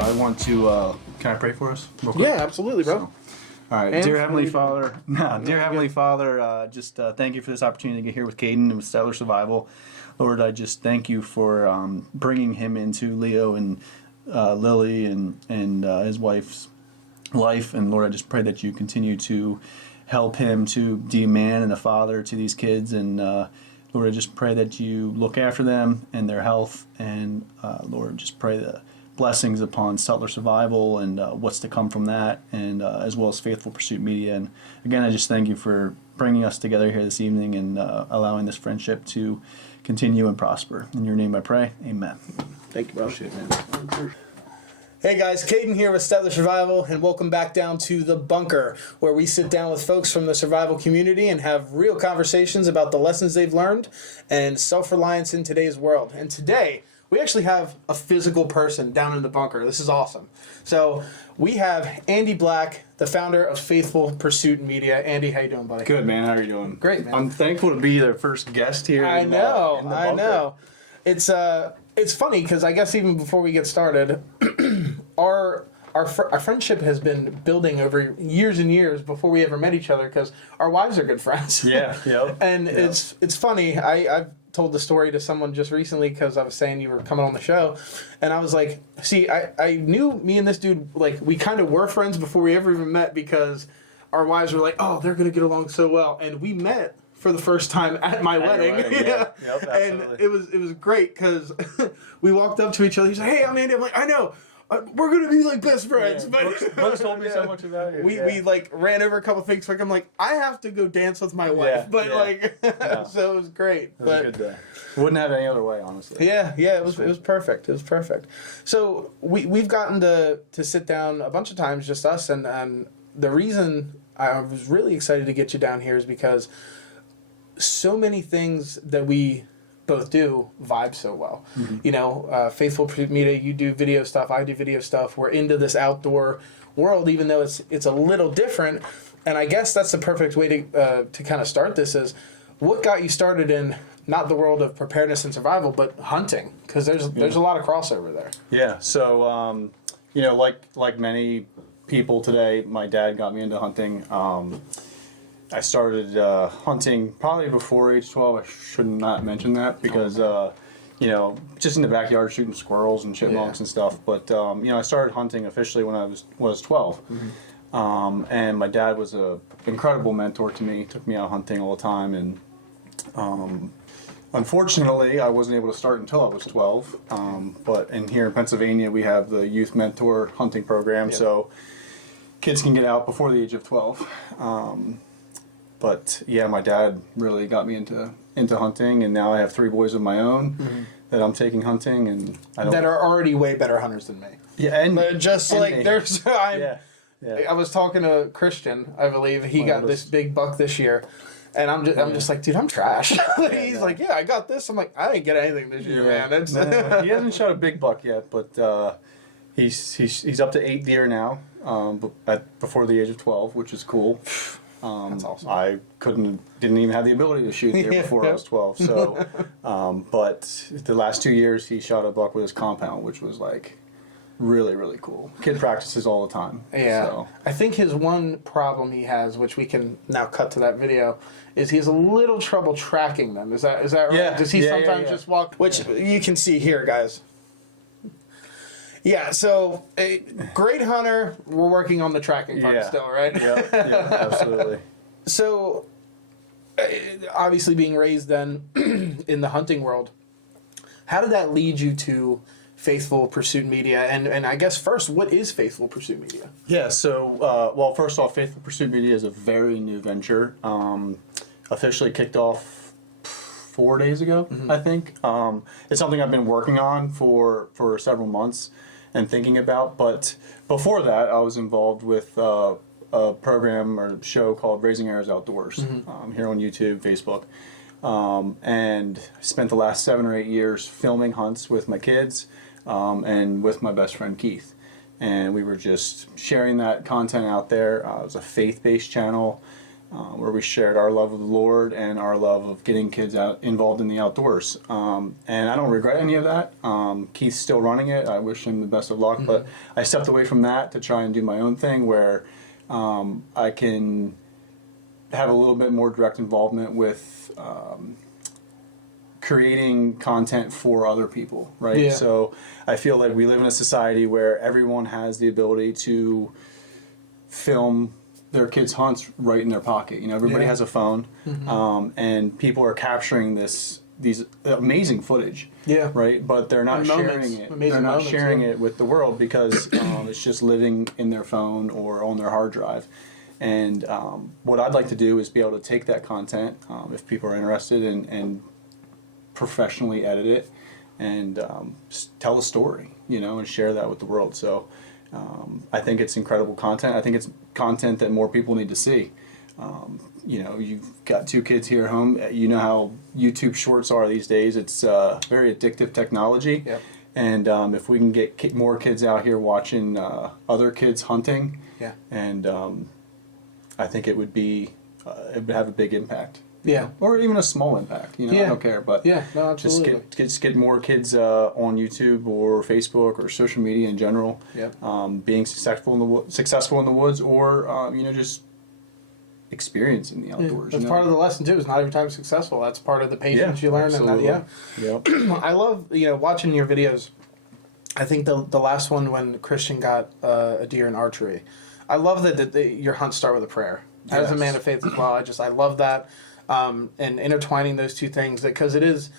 I want to, can I pray for us real quick? Yeah, absolutely, bro. All right, And dear Heavenly Father, Heavenly Father, just thank you for this opportunity to get here with Caden and with Stetler Survival. Lord, I just thank you for bringing him into Leo and Lily and his wife's life. And Lord, I just pray that you continue to help him to be a man and a father to these kids. And Lord, I just pray that you look after them and their health. And Lord, just pray the blessings upon Stetler Survival and what's to come from that, and as well as Faithful Pursuit Media. And again, I just thank you for bringing us together here this evening and allowing this friendship to continue and prosper. In your name I pray, amen. Thank you, bro. Appreciate it, man. Hey guys, Caden here with Stetler Survival, and welcome back down to The Bunker, where we sit down with folks from the survival community and have real conversations about the lessons they've learned and self-reliance in today's world. And today, we actually have a physical person down in the bunker. This is awesome. So we have Andy Black, the founder of Faithful Pursuit Media. Andy, how you doing, buddy? Good, man. How are you doing? Great, man. I'm thankful to be their first guest here. I in the bunker. It's funny because I guess even before we get started, our friendship has been building over years and years before we ever met each other because our wives are good friends. Yeah, yep. And it's funny. I've told the story to someone just recently because I was saying you were coming on the show, and I was like, see, I knew me and this dude, like, we kind of were friends before we ever even met because our wives were like, oh, they're going to get along so well. And we met for the first time at my wedding. Yeah. Yep, and it was great because we walked up to each other. He's like, hey, I'm Andy. I'm like, I know. We're gonna be like best friends. Yeah. But Brooks told me so much about you. We like ran over a couple things. Like I'm like, I have to go dance with my wife. So it was great. It was a good day. Wouldn't have it any other way, honestly. Yeah, it was perfect. It was perfect. So we've gotten to sit down a bunch of times, just us, and the reason I was really excited to get you down here is because so many things that we both do vibe so well. Mm-hmm. You know, Faithful Pursuit Media, you do video stuff, I do video stuff. We're into this outdoor world, even though it's a little different. And I guess that's the perfect way to kind of start this is, what got you started in not the world of preparedness and survival, but hunting? Because there's a lot of crossover there. Yeah. So, you know, like many people today, my dad got me into hunting. I started hunting probably before age 12. I should not mention that because, you know, just in the backyard shooting squirrels and chipmunks and stuff. But, you know, I started hunting officially when I was 12. Mm-hmm. And my dad was an incredible mentor to me. He took me out hunting all the time. And unfortunately, I wasn't able to start until I was 12. But here in Pennsylvania, we have the Youth Mentor Hunting Program. Yep. So kids can get out before the age of 12. But yeah, my dad really got me into hunting, and now I have 3 boys of my own that I'm taking hunting, and that are already way better hunters than me. Yeah, and but just and like me. There's, yeah. I was talking to Christian, I believe he got this big buck this year, and I'm just like, dude, I'm trash. He's like, yeah, I got this. I'm like, I didn't get anything this year, man. It's he hasn't shot a big buck yet, but he's up to 8 deer now, before the age of 12, which is cool. That's awesome. I didn't even have the ability to shoot deer before I was 12. So, but the last 2 years he shot a buck with his compound, which was like really, really cool. Kid practices all the time. Yeah. So. I think his one problem he has, which we can now cut to that video, is he has a little trouble tracking them. Is that right? Yeah. Does he sometimes just walk? Which you can see here, guys. Yeah, so a great hunter. We're working on the tracking part still, right? Yeah, absolutely. So, obviously being raised then in the hunting world, how did that lead you to Faithful Pursuit Media? And I guess first, what is Faithful Pursuit Media? Yeah, so, well, first off, Faithful Pursuit Media is a very new venture. Officially kicked off 4 days ago, I think. It's something I've been working on for several months and thinking about, but before that I was involved with a program or show called Raising Arrows Outdoors here on YouTube, Facebook, and spent the last 7 or 8 years filming hunts with my kids and with my best friend Keith, and we were just sharing that content out there. It was a faith-based channel. where we shared our love of the Lord and our love of getting kids out involved in the outdoors. And I don't regret any of that. Keith's still running it. I wish him the best of luck. But I stepped away from that to try and do my own thing where I can have a little bit more direct involvement with creating content for other people, right? Yeah. So I feel like we live in a society where everyone has the ability to film their kids' hunts right in their pocket. You know, everybody has a phone, and people are capturing these amazing footage. Yeah. Right, but they're not sharing it. They're not sharing it with the world because it's just living in their phone or on their hard drive. And what I'd like to do is be able to take that content, if people are interested, and professionally edit it and tell a story, you know, and share that with the world. So I think it's incredible content. I think it's content that more people need to see. You know, you've got 2 kids here at home. You know how YouTube Shorts are these days. It's very addictive technology. Yep. And if we can get more kids out here watching other kids hunting, and I think it would have a big impact. Yeah. Or even a small impact. You know, I don't care. But yeah, no, absolutely. Just get more kids on YouTube or Facebook or social media in general. Yep. Being successful in the woods, or you know, just experience in the outdoors. That's part of the lesson too. Is not every time successful. That's part of the patience you learn. Absolutely. And that, I love watching your videos. I think the last one when Christian got a deer in archery. I love that your hunts start with a prayer. As a man of faith as well, I love that, and intertwining those two things, because it is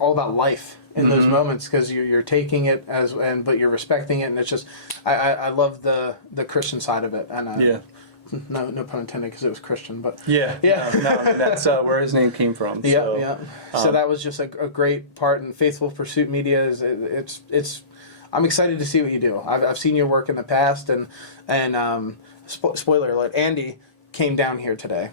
all about life in those moments, because you're taking it but you're respecting it, and it's just I love the Christian side of it, and no pun intended, because it was Christian, but no, that's where his name came from. So that was just a great part, and Faithful Pursuit Media it's I'm excited to see what you do. I've seen your work in the past, and spoiler alert, Andy came down here today.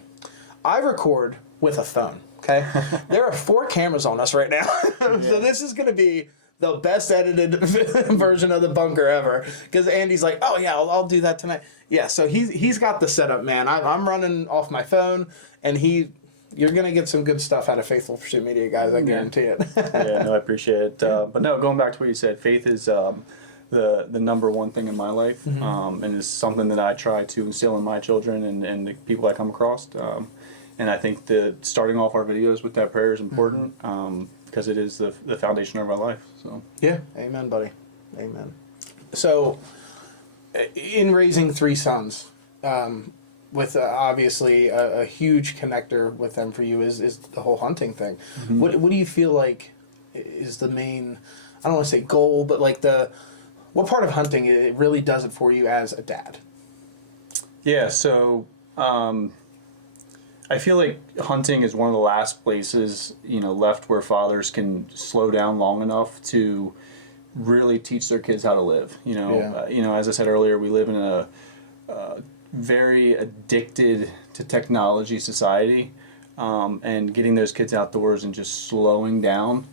I record with a phone, okay? There are 4 cameras on us right now, so this is going to be the best edited version of the bunker ever, because Andy's like, oh yeah, I'll do that tonight. Yeah, so he's got the setup, man. I'm running off my phone, and you're going to get some good stuff out of Faithful Pursuit Media, guys. I guarantee it. I appreciate it. But no, going back to what you said, faith is the number one thing in my life, and it's something that I try to instill in my children and the people I come across. And I think that starting off our videos with that prayer is important, because it is the foundation of our life. So yeah, amen, buddy, amen. So, in raising 3 sons, with obviously a huge connector with them for you is the whole hunting thing. What do you feel like is the main, I don't want to say goal, but like what part of hunting it really does it for you as a dad? Yeah, so I feel like hunting is one of the last places, left where fathers can slow down long enough to really teach their kids how to live. As I said earlier, we live in a very addicted to technology society, and getting those kids outdoors and just slowing down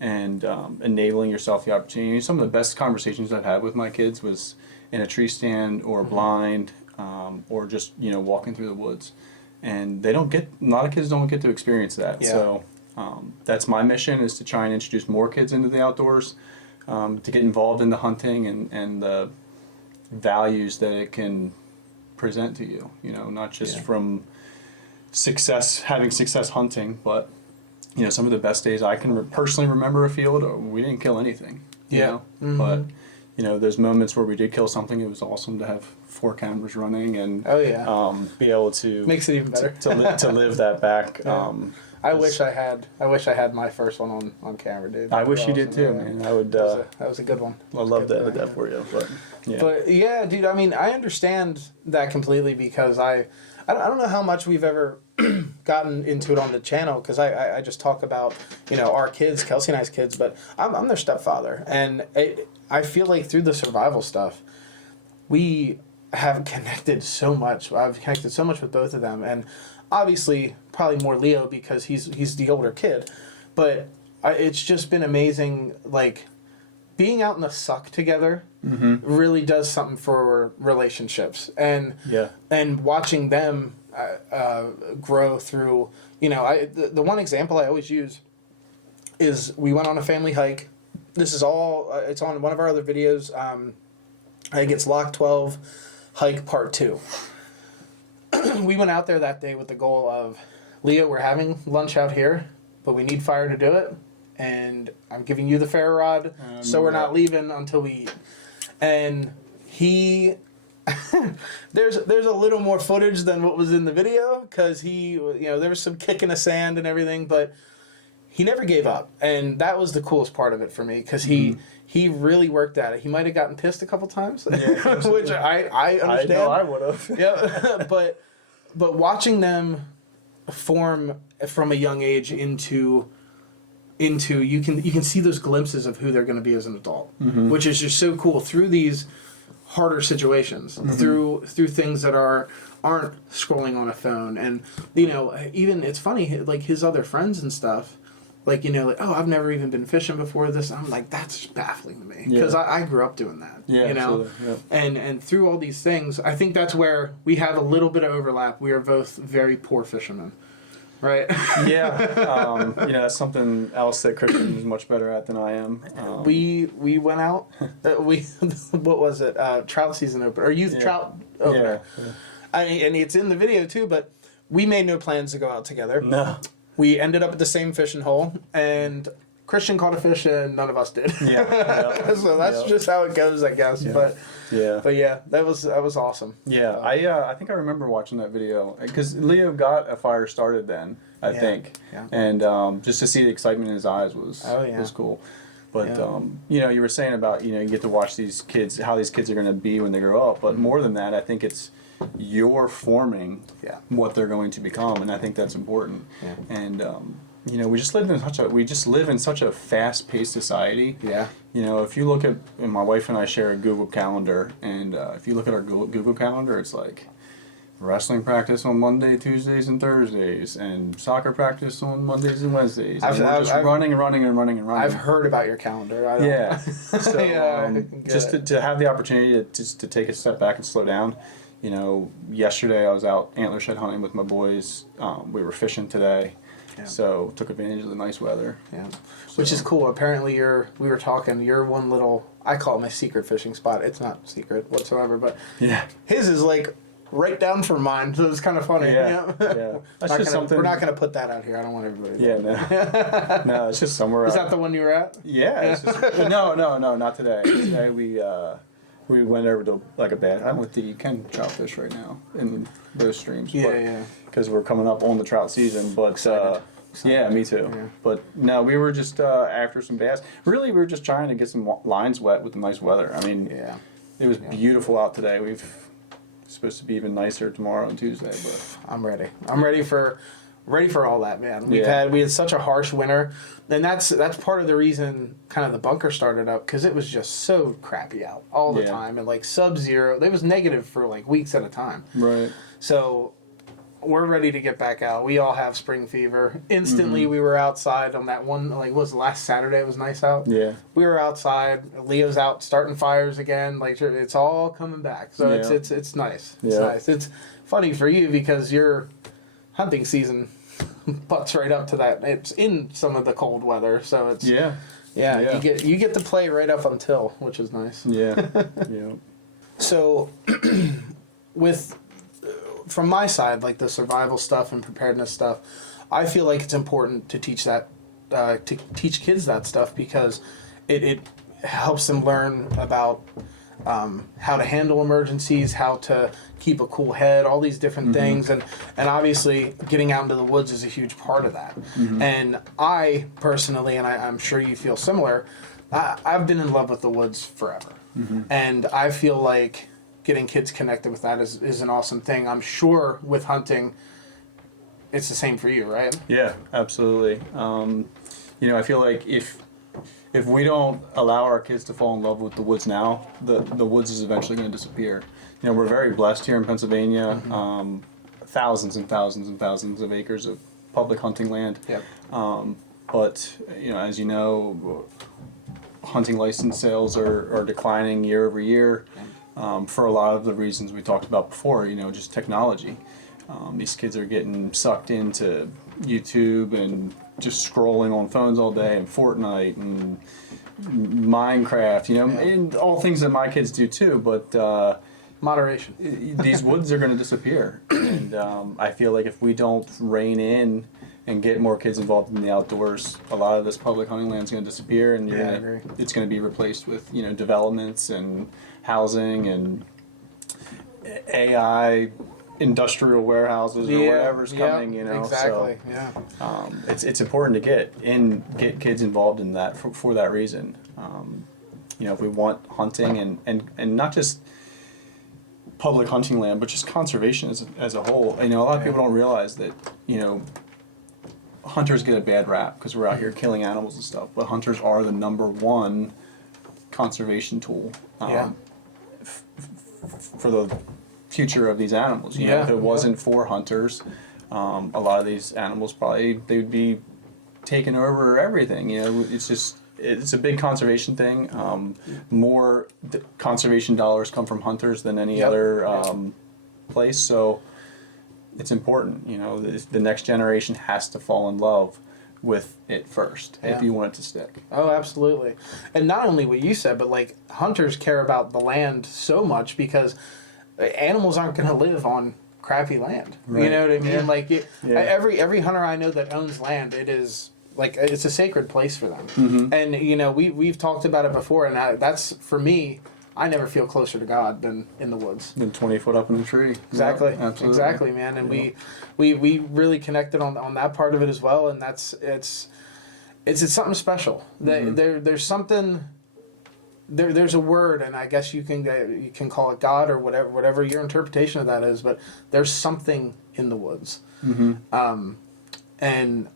and enabling yourself the opportunity. Some of the best conversations I've had with my kids was in a tree stand or blind, or just walking through the woods, and a lot of kids don't get to experience that. So that's my mission, is to try and introduce more kids into the outdoors, to get involved in the hunting and the values that it can present to you, not just from having success hunting, but some of the best days I can personally remember a field, we didn't kill anything, but those moments where we did kill something, it was awesome to have 4 cameras running and be able to makes it even better to live that back. I wish I had my first one on camera, dude. I wish you did too, man. I would. That was a good one. I'd love to edit that for you, But yeah, dude. I mean, I understand that completely, because I don't know how much we've ever gotten into it on the channel, because I just talk about our kids, Kelsey and I's kids, but I'm their stepfather, and I feel like through the survival stuff, we have connected so much. I've connected so much with both of them, and obviously probably more Leo, because he's the older kid, but it's just been amazing, like being out in the suck together really does something for relationships, and watching them grow through, the one example I always use is we went on a family hike. This is all, it's on one of our other videos. I think it's Lock 12 Hike Part 2. We went out there that day with the goal of, Leo, we're having lunch out here, but we need fire to do it. And I'm giving you the ferro rod, so we're not leaving until we eat. And he, there's a little more footage than what was in the video, because he, there was some kick in the sand and everything, but he never gave up. And that was the coolest part of it for me, because he really worked at it. He might have gotten pissed a couple times, which I understand. I know I would have. Yeah, but watching them form from a young age into you can see those glimpses of who they're going to be as an adult, which is just so cool through these harder situations, through things that aren't scrolling on a phone. And even it's funny, like his other friends and stuff, like oh, I've never even been fishing before this. I'm like, that's baffling to me, because I grew up doing that. Absolutely. And through all these things, I think that's where we have a little bit of overlap. We are both very poor fishermen. Right. That's something else that Christian is much better at than I am. We went out. What was it? Trout season opener or youth trout opener. Yeah. And it's in the video too. But we made no plans to go out together. No. We ended up at the same fishing hole, and Christian caught a fish, and none of us did. Yeah. So that's just how it goes, I guess. Yeah. But that was awesome. Yeah, I think I remember watching that video, because Leo got a fire started then, I think, and just to see the excitement in his eyes was cool. But you were saying about you get to watch these kids, how these kids are going to be when they grow up. But more than that, I think it's you're forming what they're going to become, and I think that's important. Yeah. And we just live in such a fast-paced society. Yeah. If you look at, and my wife and I share a Google Calendar, and if you look at our Google Calendar, it's like wrestling practice on Monday, Tuesdays, and Thursdays, and soccer practice on Mondays and Wednesdays. I've running and running and running and running. I've heard about your calendar. So just to have the opportunity to take a step back and slow down. Yesterday I was out antler shed hunting with my boys. We were fishing today. Yeah. So took advantage of the nice weather. Yeah, which is cool. Apparently, we were talking. You're one little. I call it my secret fishing spot. It's not secret whatsoever, but his is like right down from mine. So it's kind of funny. Yeah. That's just something. We're not gonna put that out here. I don't want everybody to know. No, it's just somewhere. Is that the one you were at? Yeah. It's just, no, not today. Today we went over to like a bad. I'm with you can trout fish right now in those streams. Because we're coming up on the trout season, but me too. Yeah. But no, we were just after some bass. Really, we were just trying to get some lines wet with the nice weather. I mean, it was beautiful out today. It's supposed to be even nicer tomorrow and Tuesday. But I'm ready. I'm ready for all that, man. We had such a harsh winter, and that's part of the reason kind of the bunker started up, because it was just so crappy out all the time, and like sub-zero. It was negative for like weeks at a time. Right. So we're ready to get back out. We all have spring fever. Instantly, we were outside on that one, like, what was it, last Saturday? It was nice out. Yeah. We were outside. Leo's out starting fires again. Like, it's all coming back. So it's nice. It's nice. It's funny for you because your hunting season butts right up to that. It's in some of the cold weather, so it's you get to play right up until, which is nice. Yeah. So from my side, like the survival stuff and preparedness stuff, I feel like it's important to teach kids that stuff, because it helps them learn about how to handle emergencies, how to keep a cool head, all these different things, and obviously getting out into the woods is a huge part of that. And I personally, and I'm sure you feel similar, I've been in love with the woods forever, and I feel like getting kids connected with that is an awesome thing. I'm sure with hunting, it's the same for you, right? Yeah, absolutely. I feel like if we don't allow our kids to fall in love with the woods now, the woods is eventually going to disappear. We're very blessed here in Pennsylvania. Thousands and thousands and thousands of acres of public hunting land. Yep. But as you know, hunting license sales are declining year over year. For a lot of the reasons we talked about before, just technology. These kids are getting sucked into YouTube and just scrolling on phones all day, and Fortnite and Minecraft, and all things that my kids do too, but Moderation. these woods are going to disappear. And I feel like if we don't rein in and get more kids involved in the outdoors, a lot of this public hunting land is going to disappear, and I agree. it's going to be replaced with developments and housing and AI industrial warehouses or whatever's coming. Exactly. So, it's important to get kids involved in that for that reason. If we want hunting and not just public hunting land, but just conservation as a whole. A lot of people don't realize that hunters get a bad rap because we're out here killing animals and stuff, but hunters are the number one conservation tool for the future of these animals. If it wasn't for hunters, a lot of these animals they would be taking over everything. It's a big conservation thing. More conservation dollars come from hunters than any other place, so it's important. The next generation has to fall in love with it first if you want it to stick. Oh, absolutely. And not only what you said, but like hunters care about the land so much because animals aren't going to live on crappy land. Right. You know what I mean? Yeah. Like every hunter I know that owns land, it is like it's a sacred place for them. Mm-hmm. And we've talked about it before, and that's for me. I never feel closer to God than in the woods. Than 20 foot up in the tree. Exactly. Yeah, absolutely. Exactly, man. And we really connected on that part of it as well. And it's something special. There's something. There's a word, and I guess you can call it God or whatever your interpretation of that is. But there's something in the woods, and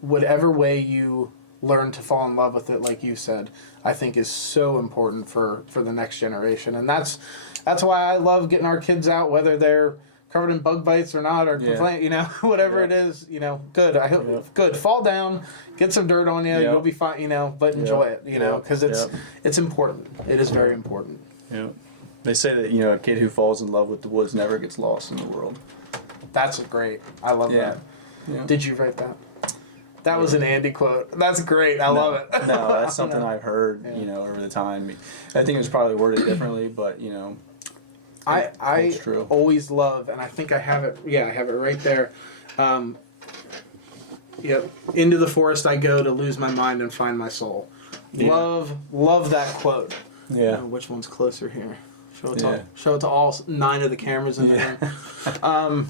whatever way you learn to fall in love with it, like you said, I think is so important for the next generation. And that's why I love getting our kids out, whether they're covered in bug bites or not, or complain, whatever it is, good. I hope good. Fall down, get some dirt on you, you'll be fine, but enjoy it, because it's important. It is very important. Yeah. They say that, a kid who falls in love with the woods never gets lost in the world. That's great. I love that. Yeah. Did you write that? That was an Andy quote. That's great. I love it. No, that's something I've heard, over the time. I think it was probably worded differently, but, I true. always love, and I think I have it. Yeah, I have it right there. Into the forest I go to lose my mind and find my soul. Yeah. Love that quote. Yeah. Which one's closer here? Show it to all 9 of the cameras in the room.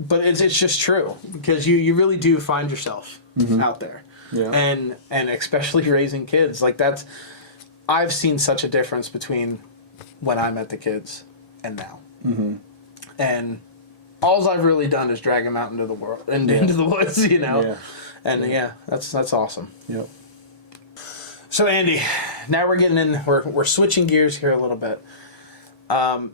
But it's just true because you really do find yourself out there, and especially raising kids like that's. I've seen such a difference between when I met the kids and now, and all I've really done is drag them out into the world and into the woods, and that's awesome. Yep. So Andy, now we're getting in. We're switching gears here a little bit.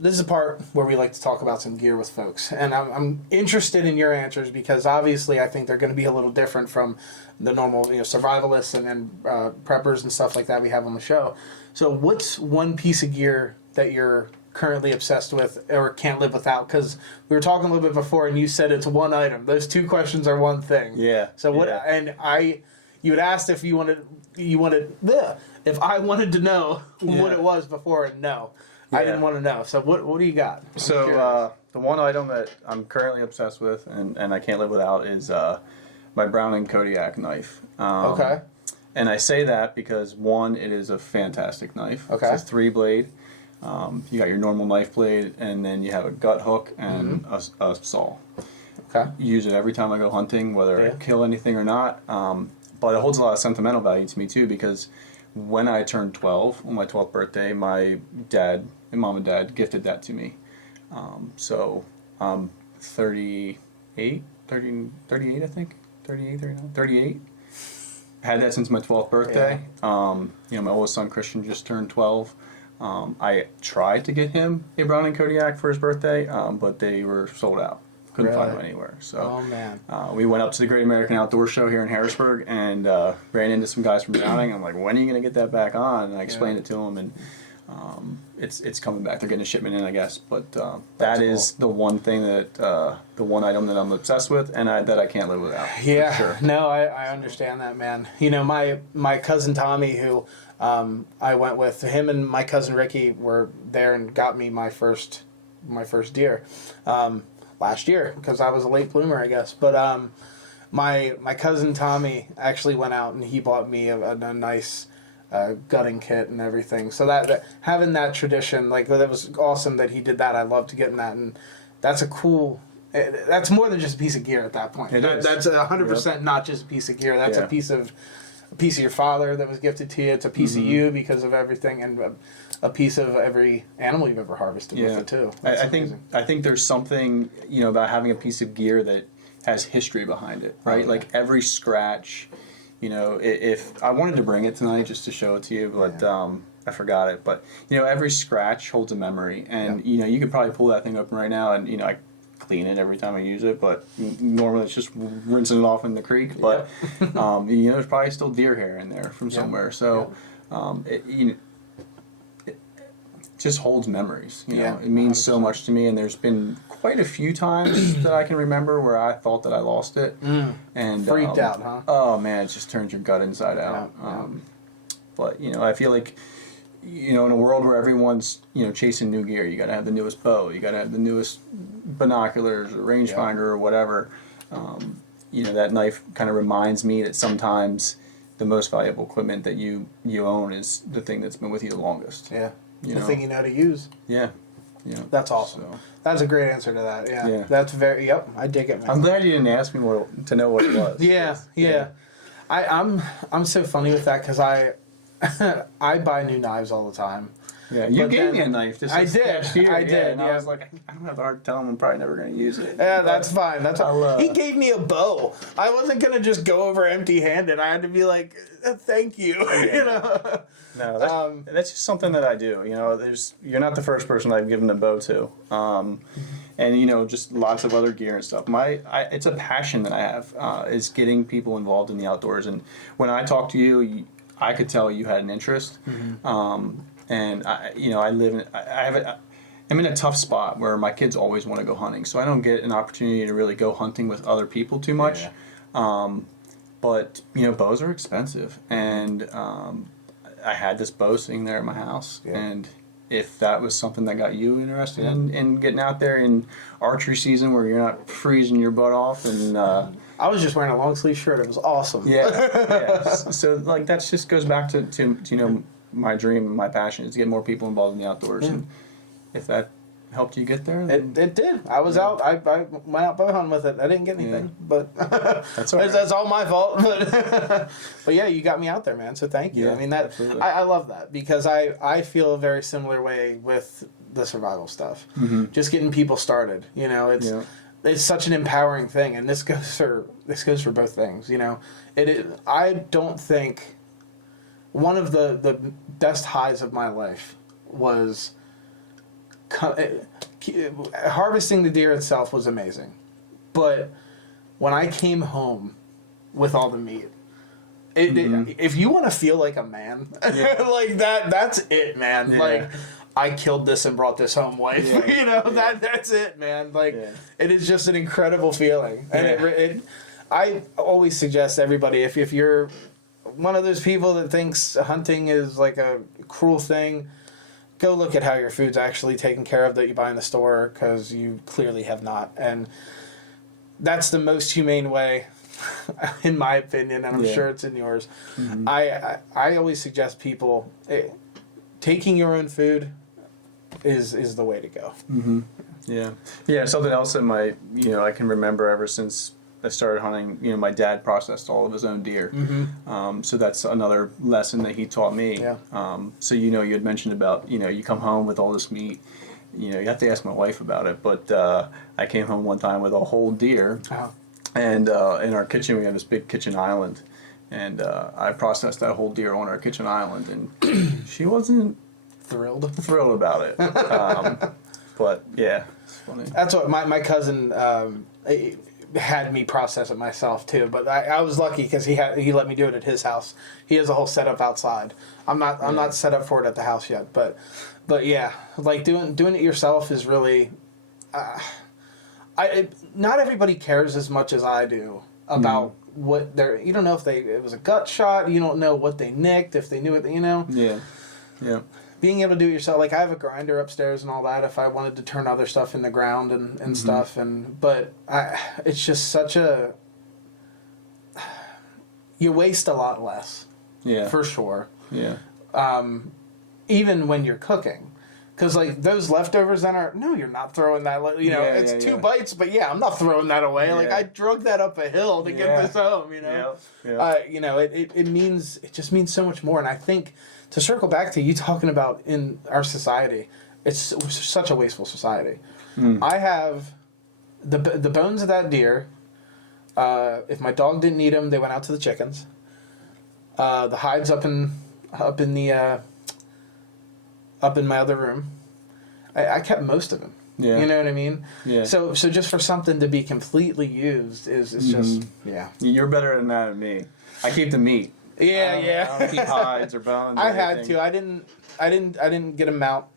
This is a part where we like to talk about some gear with folks, and I'm interested in your answers because obviously I think they're going to be a little different from the normal survivalists and preppers and stuff like that we have on the show. So what's one piece of gear that you're currently obsessed with or can't live without? Because we were talking a little bit before and you said it's one item. Those 2 questions are one thing. Yeah. So what? Yeah. And you had asked if you wanted if I wanted to know what it was before, and no. I didn't want to know. So what do you got? So the one item that I'm currently obsessed with and I can't live without is my Browning Kodiak knife. Okay. And I say that because, one, it is a fantastic knife. Okay. It's a 3-blade. You got your normal knife blade, and then you have a gut hook and a saw. Okay. Use it every time I go hunting, whether I kill anything or not. But it holds a lot of sentimental value to me, too, because when I turned 12, on my 12th birthday, my mom and dad gifted that to me. So I'm 38, I think. 38, 39, 38. Had that since my 12th birthday. My oldest son, Christian, just turned 12. I tried to get him a Browning Kodiak for his birthday, but they were sold out. Couldn't find them anywhere. So we went up to the Great American Outdoor Show here in Harrisburg and ran into some guys from Browning. I'm like, when are you going to get that back on? And I explained it to them, and it's coming back. They're getting a shipment in, I guess. But that is the one thing that the one item that I'm obsessed with, and that I can't live without. Yeah, for sure. no, I understand that, man. You know, my cousin Tommy, who I went with, him and my cousin Ricky were there and got me my first deer last year because I was a late bloomer, I guess. But my cousin Tommy actually went out and he bought me a nice gutting kit and everything. So that having that tradition, like, that was awesome that he did that. I love to get in that, and that's a cool. That's more than just a piece of gear at that point. That's 100% not just a piece of gear. That's a piece of your father that was gifted to you. It's a piece of you because of everything, and a piece of every animal you've ever harvested with it too. I think there's something, you know, about having a piece of gear that has history behind it, right? Like every scratch. You know, if I wanted to bring it tonight just to show it to you, but I forgot it. But, you know, every scratch holds a memory. And, you know, you could probably pull that thing open right now and, you know, I clean it every time I use it. But normally it's just rinsing it off in the creek. But, you know, there's probably still deer hair in there from somewhere. So, it just holds memories. You know, it means 100%. So much to me. And there's been quite a few times that I can remember where I thought that I lost it. And freaked out, huh? Oh man, it just turns your gut inside out. But you know, I feel like, you know, in a world where everyone's, you know, chasing new gear, you got to have the newest bow, you got to have the newest binoculars or rangefinder or whatever. You know, that knife kind of reminds me that sometimes the most valuable equipment that you own is the thing that's been with you the longest. Yeah. You the know? thing you know to use. Yeah. Yeah. That's awesome. So. That's a great answer to that. Yeah. That's very. Yep. I dig it, man. I'm glad you didn't ask me to know what it was. Yeah. I'm so funny with that because I buy new knives all the time. Yeah, you gave me a knife. I did. And I was like, I don't have the heart to tell him I'm probably never going to use it. Yeah, that's fine. That's fine. He gave me a bow. I wasn't going to just go over empty-handed. I had to be like, thank you. You know. No, that's just something that I do. You know, you're not the first person I've given a bow to, and you know, just lots of other gear and stuff. It's a passion that I have, is getting people involved in the outdoors. And when I talk to you, I could tell you had an interest. And you know, I'm in a tough spot where my kids always want to go hunting, so I don't get an opportunity to really go hunting with other people too much. But you know, bows are expensive, and I had this bow sitting there at my house, and if that was something that got you interested in getting out there in archery season where you're not freezing your butt off, and I was just wearing a long sleeve shirt. It was awesome. So like that just goes back to you know, my dream, my passion is to get more people involved in the outdoors, and if that helped you get there, then it did. I was out. I went out bow hunting with it. I didn't get anything, but that's all right. That's all my fault. But yeah, you got me out there, man. So thank you. I mean, that I love that because I feel a very similar way with the survival stuff. Just getting people started. You know, it's such an empowering thing, and this goes for both things. You know, I don't think one of the best highs of my life was. Harvesting the deer itself was amazing, but when I came home with all the meat, if you want to feel like a man, like that's it, man. Like, I killed this and brought this home, wife. You know, that's it, man. Like, it is just an incredible feeling, and I always suggest everybody, if you're one of those people that thinks hunting is like a cruel thing, go look at how your food's actually taken care of that you buy in the store, because you clearly have not. And that's the most humane way, in my opinion, and I'm sure it's in yours. I always suggest people, taking your own food is the way to go. Yeah, something else that I can remember ever since I started hunting, you know, my dad processed all of his own deer. So that's another lesson that he taught me. So, you know, you had mentioned about, you know, you come home with all this meat, you know, you have to ask my wife about it, but I came home one time with a whole deer, and in our kitchen we have this big kitchen island, and I processed that whole deer on our kitchen island, and she wasn't thrilled about it. But yeah, it's funny. That's what my cousin... had me process it myself too. But I was lucky because he let me do it at his house. He has a whole setup outside. I'm not set up for it at the house yet. But yeah, like doing it yourself is really. Not everybody cares as much as I do about what they're. You don't know if it was a gut shot. You don't know what they nicked. If they knew it, Yeah. Yeah. Being able to do it yourself, like I have a grinder upstairs and all that. If I wanted to turn other stuff in the ground and stuff, but it's just such a. You waste a lot less. Yeah. For sure. Yeah. Even when you're cooking. Because, like, those leftovers then are... No, you're not throwing that... it's 2 bites, but yeah, I'm not throwing that away. Yeah. Like, I drug that up a hill to get this home, Yeah. It just means so much more. And I think, to circle back to you talking about in our society, it's such a wasteful society. I have the bones of that deer. If my dog didn't eat them, they went out to the chickens. The hides up in my other room. I kept most of them. Yeah. You know what I mean? Yeah. So just for something to be completely used is just You're better than that than me. I keep the meat. Yeah, I don't keep hides or bones. I had to. I didn't get them out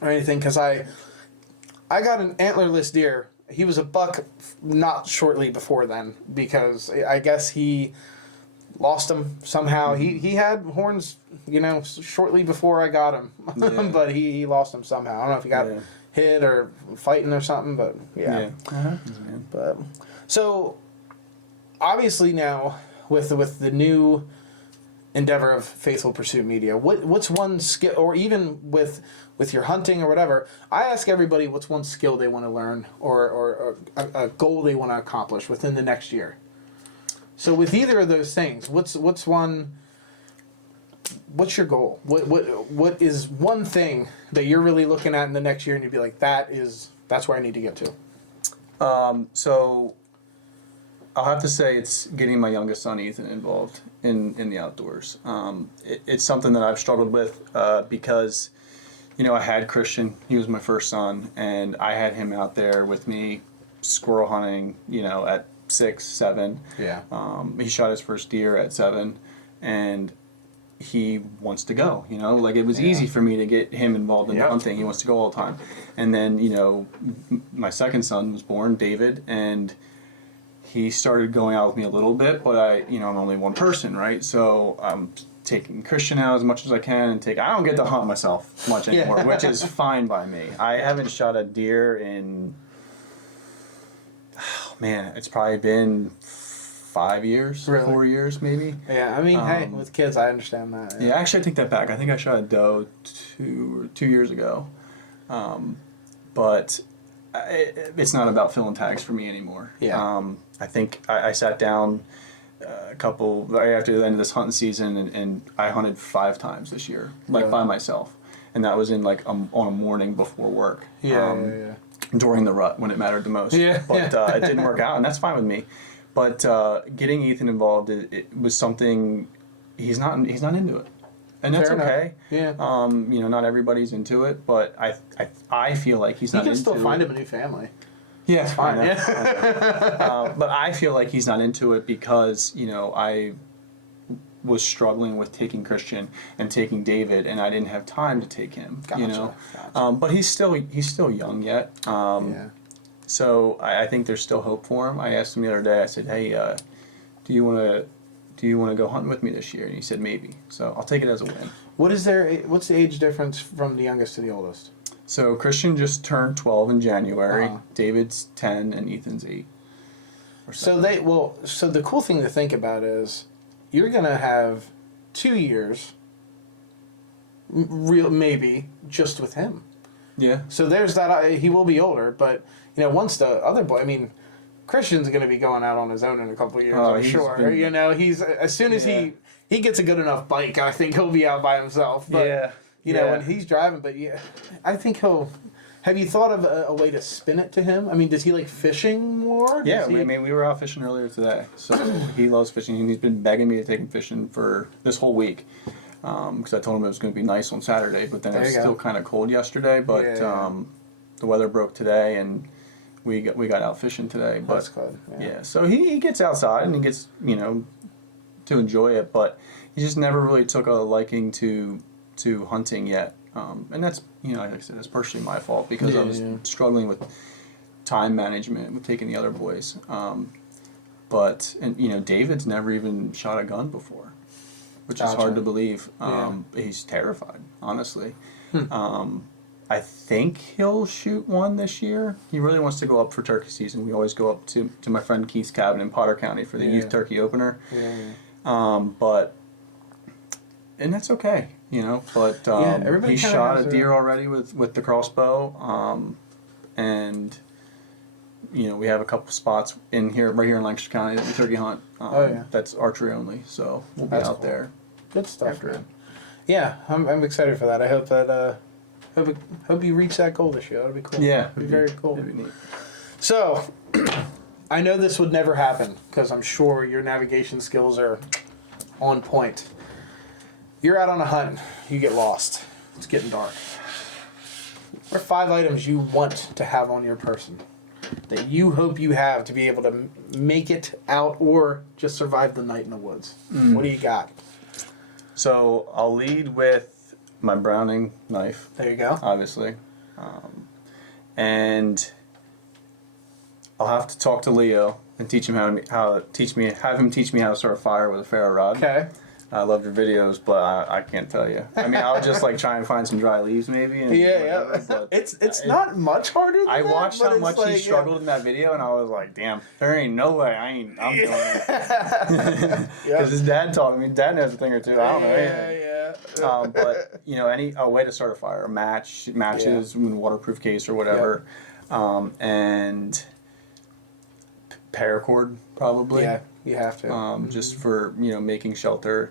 or anything because I got an antlerless deer. He was a buck not shortly before then because I guess he lost him somehow. He had horns, shortly before I got him, but he lost them somehow. I don't know if he got hit or fighting or something, but yeah. But so obviously now with the new endeavor of Faithful Pursuit Media, what's one skill, or even with your hunting or whatever, I ask everybody what's one skill they want to learn or a goal they want to accomplish within the next year. So with either of those things, what's your goal? What is one thing that you're really looking at in the next year and you'd be like, that's where I need to get to? So I'll have to say it's getting my youngest son Ethan involved in the outdoors. It's something that I've struggled with because I had Christian, he was my first son, and I had him out there with me squirrel hunting, at 6, 7. Yeah. He shot his first deer at 7, and he wants to go. Like it was easy for me to get him involved in the hunting. He wants to go all the time. And then my second son was born, David, and he started going out with me a little bit. But I'm only one person, right? So I'm taking Christian out as much as I can, and I don't get to hunt myself much anymore, which is fine by me. I haven't shot a deer in. Oh, man, it's probably been 5 years, really? 4 years maybe. Yeah, I mean, hey, with kids, I understand that. Yeah, actually, I take that back. I think I shot a doe 2 years ago, but it's not about filling tags for me anymore. Yeah. I think I sat down right after the end of this hunting season, and I hunted 5 times this year, by myself, and that was in on a morning before work. Yeah. During the rut when it mattered the most. But it didn't work out, and that's fine with me. But getting Ethan involved, it was something he's not into it, and that's okay. Yeah. Not everybody's into it, but I feel like he's not into it. You can still find him a new family. Yeah, it's fine. Yeah. But I feel like he's not into it because I was struggling with taking Christian and taking David, and I didn't have time to take him. Gotcha. But he's still young yet. So I think there's still hope for him. I asked him the other day. I said, "Hey, do you want to go hunting with me this year?" And he said, "Maybe." So I'll take it as a win. What's the age difference from the youngest to the oldest? So Christian just turned 12 in January. David's 10 and Ethan's 8. So the cool thing to think about is, you're going to have 2 years, maybe, just with him. Yeah. So there's that. He will be older, but, once the other boy, Christian's going to be going out on his own in a couple of years, I'm sure. He's as soon as he gets a good enough bike, I think he'll be out by himself. But, when he's driving, I think he'll... Have you thought of a way to spin it to him? Does he like fishing more? Yeah, we were out fishing earlier today. So he loves fishing, and he's been begging me to take him fishing for this whole week. Because I told him it was going to be nice on Saturday, but then it was still kind of cold yesterday. But the weather broke today, and we got out fishing today. But That's good. yeah, so he gets outside and he gets, to enjoy it, but he just never really took a liking to hunting yet. And that's, like I said, it's partially my fault because I was struggling with time management with taking the other boys. But David's never even shot a gun before, which is hard to believe. He's terrified, honestly. I think he'll shoot one this year. He really wants to go up for turkey season. We always go up to my friend Keith's cabin in Potter County for the youth turkey opener. And that's okay, But he shot a deer already with the crossbow, and we have a couple spots right here in Lancaster County that we turkey hunt. That's archery only, so we'll be out there. Good stuff, man. Yeah, I'm excited for that. I hope that hope you reach that goal this year. That'd be cool. Yeah, it'd be very cool. It'd be neat. So, I know this would never happen because I'm sure your navigation skills are on point. You're out on a hunt. You get lost. It's getting dark. What are 5 items you want to have on your person that you hope you have to be able to make it out or just survive the night in the woods? What do you got? So I'll lead with my Browning knife. There you go. Obviously. And I'll have to talk to Leo and teach him have him teach me how to start a fire with a ferro rod. Okay. I love your videos, but I can't tell you. I mean, I'll just try and find some dry leaves maybe. And But it's not much harder than I that, watched how much he struggled in that video, and I was like, damn, there ain't no way I'm doing it. Because his dad taught me. Dad knows a thing or two. I don't know anything. But, a way to start a fire, matches in a waterproof case or whatever, and paracord probably. Yeah, you have to. Just for, making shelter.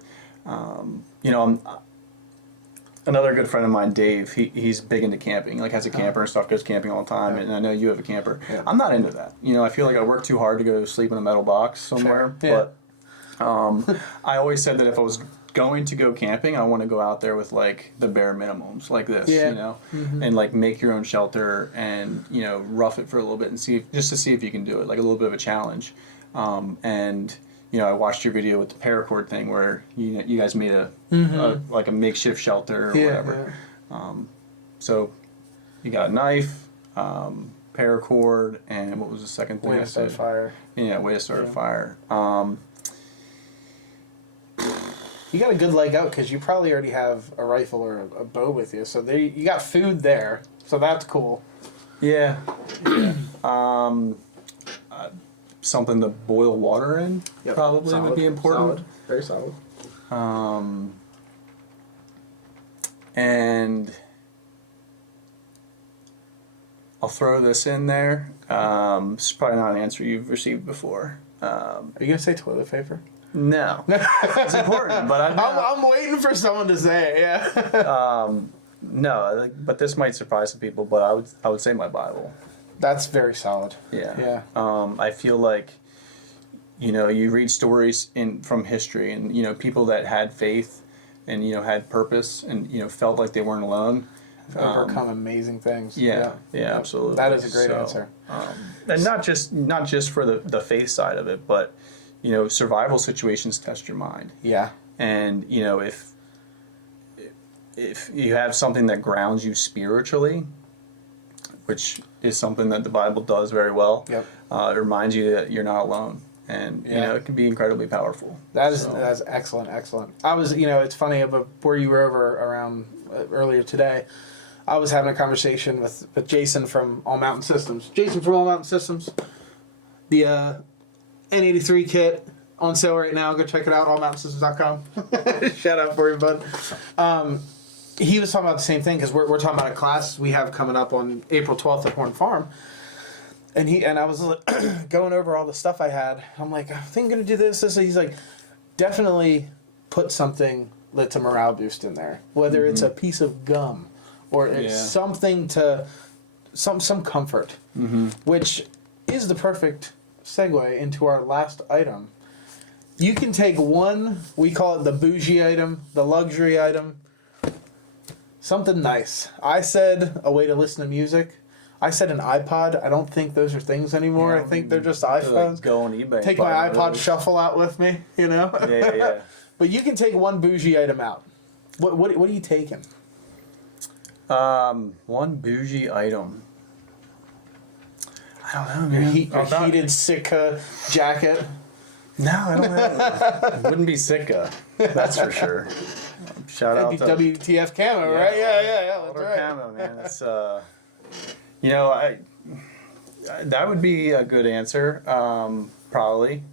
Another good friend of mine, Dave, he's big into camping, has a camper and stuff, goes camping all the time, and I know you have a camper. Yeah. I'm not into that. I feel like I work too hard to go sleep in a metal box somewhere. Sure. Yeah. But I always said that if I was going to go camping, I want to go out there with the bare minimums like this, and make your own shelter and rough it for a little bit and see if you can do it, a little bit of a challenge. And I watched your video with the paracord thing where you guys made a makeshift shelter or whatever. Yeah. So you got a knife, paracord, and what was the second thing? Way to start a fire. Yeah, way to start a fire. You got a good leg out because you probably already have a rifle or a bow with you, so you got food there, so that's cool. Yeah. Something to boil water in probably would be important. Solid. Very solid. And I'll throw this in there. It's probably not an answer you've received before. Are you gonna say toilet paper? No, it's important, but I'm waiting for someone to say it. Yeah. No, but this might surprise some people. But I would say my Bible. That's very solid. Yeah. I feel like, you read stories from history, and people that had faith, and had purpose, and felt like they weren't alone. Overcome amazing things. Yeah, absolutely. That is a great answer. And not just for the faith side of it, but survival situations test your mind. Yeah. And if you have something that grounds you spiritually, which is something that the Bible does very well. Yep. It reminds you that you're not alone, and it can be incredibly powerful. That's excellent. I was, it's funny, before you were over around earlier today, I was having a conversation with Jason from All Mountain Systems. Jason from All Mountain Systems, the N83 kit on sale right now. Go check it out, allmountainsystems.com. Shout out for you, bud. He was talking about the same thing because we're talking about a class we have coming up on April 12th at Horn Farm. And I was going over all the stuff I had. I'm like, I think I'm going to do this. He's like, definitely put something that's a morale boost in there. Whether it's a piece of gum or it's something to, some comfort. Which is the perfect segue into our last item. You can take one, we call it the bougie item, the luxury item, something nice. I said a way to listen to music. I said an iPod. I don't think those are things anymore. Yeah, I think they're just like, iPhones. go on eBay. Take and my buy one iPod of those. Shuffle out with me, you know? Yeah. But you can take one bougie item out. What are you taking? One bougie item. I don't know, man. Your heated Sitka jacket. No, I don't have it. Wouldn't be Sitka, that's for sure. Shout out That'd be to WTF camo, right? Yeah. That's Older right. Camo, man. It's you know, that would be a good answer. Probably,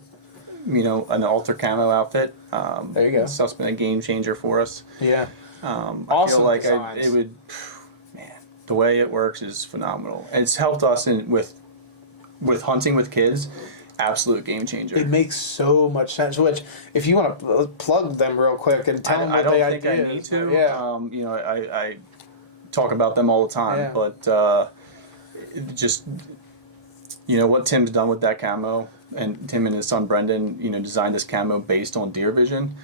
you know, an alter camo outfit. There you go. Stuff's been a game changer for us. Yeah. I Awesome feel like designs. it would, man. The way it works is phenomenal. And it's helped us with hunting with kids. Absolute game changer. It makes so much sense. Which, if you want to plug them real quick and tell them what I don't the think idea I need is. to. Yeah. You know, I talk about them all the time, Yeah. but it just, you know, what Tim's done with that camo, and Tim and his son Brendan, you know, designed this camo based on deer vision,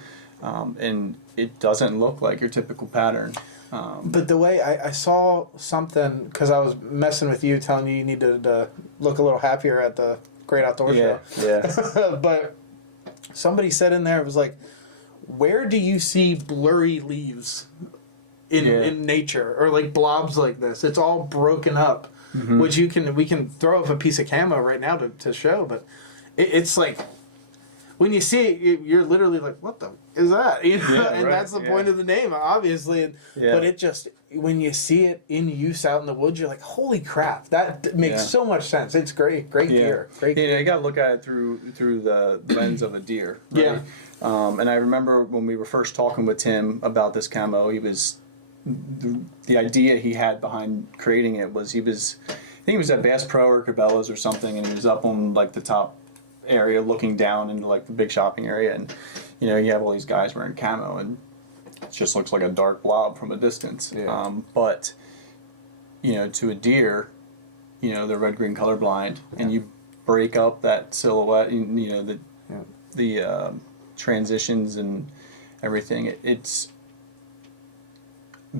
and it doesn't look like your typical pattern. But the way I saw something, because I was messing with you, telling you needed to look a little happier at the Great Outdoor Yeah. Show. But somebody said in there, it was like, where do you see blurry leaves in nature, or like blobs like this? It's all broken up, which we can throw up a piece of camo right now to show, but it's like, when you see it, you're literally like, what the is that? You know, Yeah, and right, that's the point of the name, obviously. But it just, when you see it in use out in the woods, you're like, holy crap, that makes so much sense. It's great gear, great gear. Yeah, you gotta look at it through the lens of a deer. Right? Yeah. And I remember when we were first talking with Tim about this camo, he was the idea he had behind creating it was I think he was at Bass Pro or Cabela's or something, and he was up on like the top area looking down into like the big shopping area, and you know, you have all these guys wearing camo, and it just looks like a dark blob from a distance. Yeah. But you know, to a deer, you know, they're red-green colorblind, and you break up that silhouette, you know, the transitions and everything. It's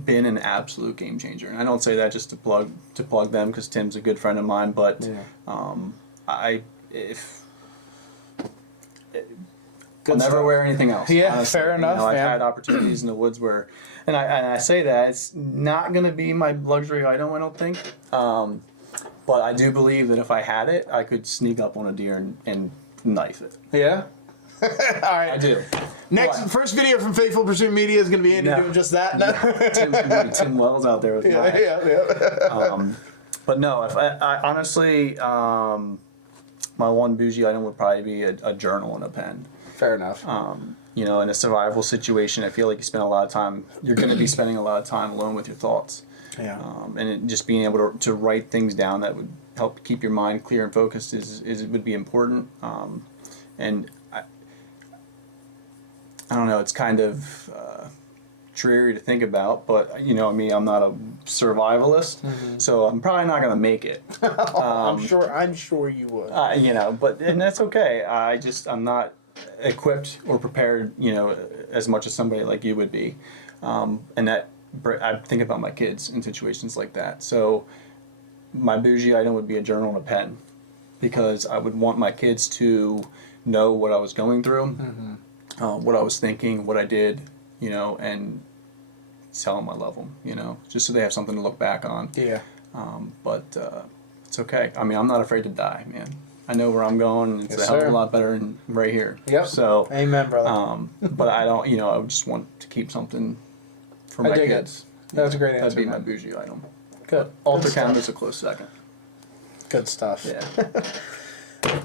been an absolute game changer, and I don't say that just to plug them, because Tim's a good friend of mine, but I'll never wear anything else. Yeah, honestly. fair enough. You know, I've man. had opportunities in the woods where, and I say that it's not going to be my luxury item, I don't think. But I do believe that if I had it, I could sneak up on a deer and knife it. Yeah. All right. I do. First video from Faithful Pursuit Media is going to be Andy doing just that. No. Tim Wells out there with knives. Yeah. But no, if I honestly, my one bougie item would probably be a journal and a pen. Fair enough. You know, in a survival situation, I feel like you're going to be spending a lot of time alone with your thoughts. Yeah. Just being able to write things down that would help keep your mind clear and focused would be important. And I don't know, it's kind of dreary to think about, but you know, I mean, I'm not a survivalist, so I'm probably not going to make it. I'm sure you would. You know, and that's okay. I'm not equipped or prepared, you know, as much as somebody like you would be. And that I think about my kids in situations like that. So my bougie item would be a journal and a pen, because I would want my kids to know what I was going through, what I was thinking, what I did, you know, and tell them I love them, you know, just so they have something to look back on. Yeah. But it's okay. I mean, I'm not afraid to die, man. I know where I'm going. It's a hell of a lot better than right here. Yep. So, amen, brother. But I don't, you know, I just want to keep something for my kids. That's a great answer. That'd be my man. bougie item. Good. Alter camo is a close second. Good stuff. Yeah.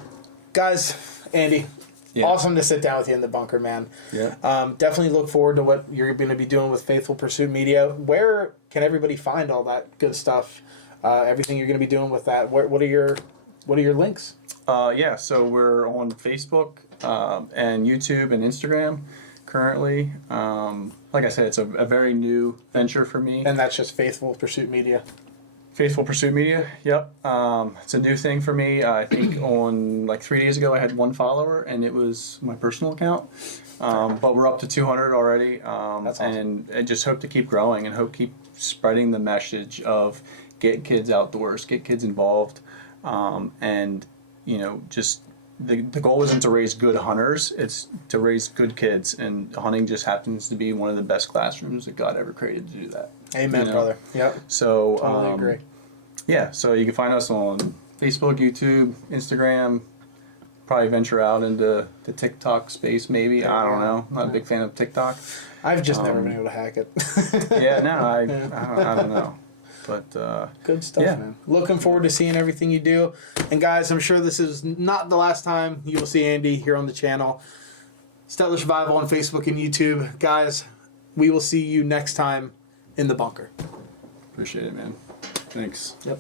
Guys, Andy, Yeah. awesome to sit down with you in the bunker, man. Yeah. Definitely look forward to what you're going to be doing with Faithful Pursuit Media. Where can everybody find all that good stuff? Everything you're going to be doing with that. What are your links? Yeah. So we're on Facebook and YouTube and Instagram currently. Like I said, it's a very new venture for me. And that's just Faithful Pursuit Media. Faithful Pursuit Media, yep. It's a new thing for me. I think on like 3 days ago I had 1 follower, and it was my personal account. But we're up to 200 already. That's awesome. And I just hope to keep growing and keep spreading the message of get kids outdoors, get kids involved, and just the goal isn't to raise good hunters; it's to raise good kids, and hunting just happens to be one of the best classrooms that God ever created to do that. Amen, brother. Yep. So Totally agree. Yeah, so you can find us on Facebook, YouTube, Instagram. Probably venture out into the TikTok space, maybe. I don't know. I'm not a big fan of TikTok. I've just never been able to hack it. Yeah, no, I don't know. But good stuff, man. Looking forward to seeing everything you do. And guys, I'm sure this is not the last time you will see Andy here on the channel. Stetler Survival on Facebook and YouTube. Guys, we will see you next time in the bunker. Appreciate it, man. Thanks. Yep.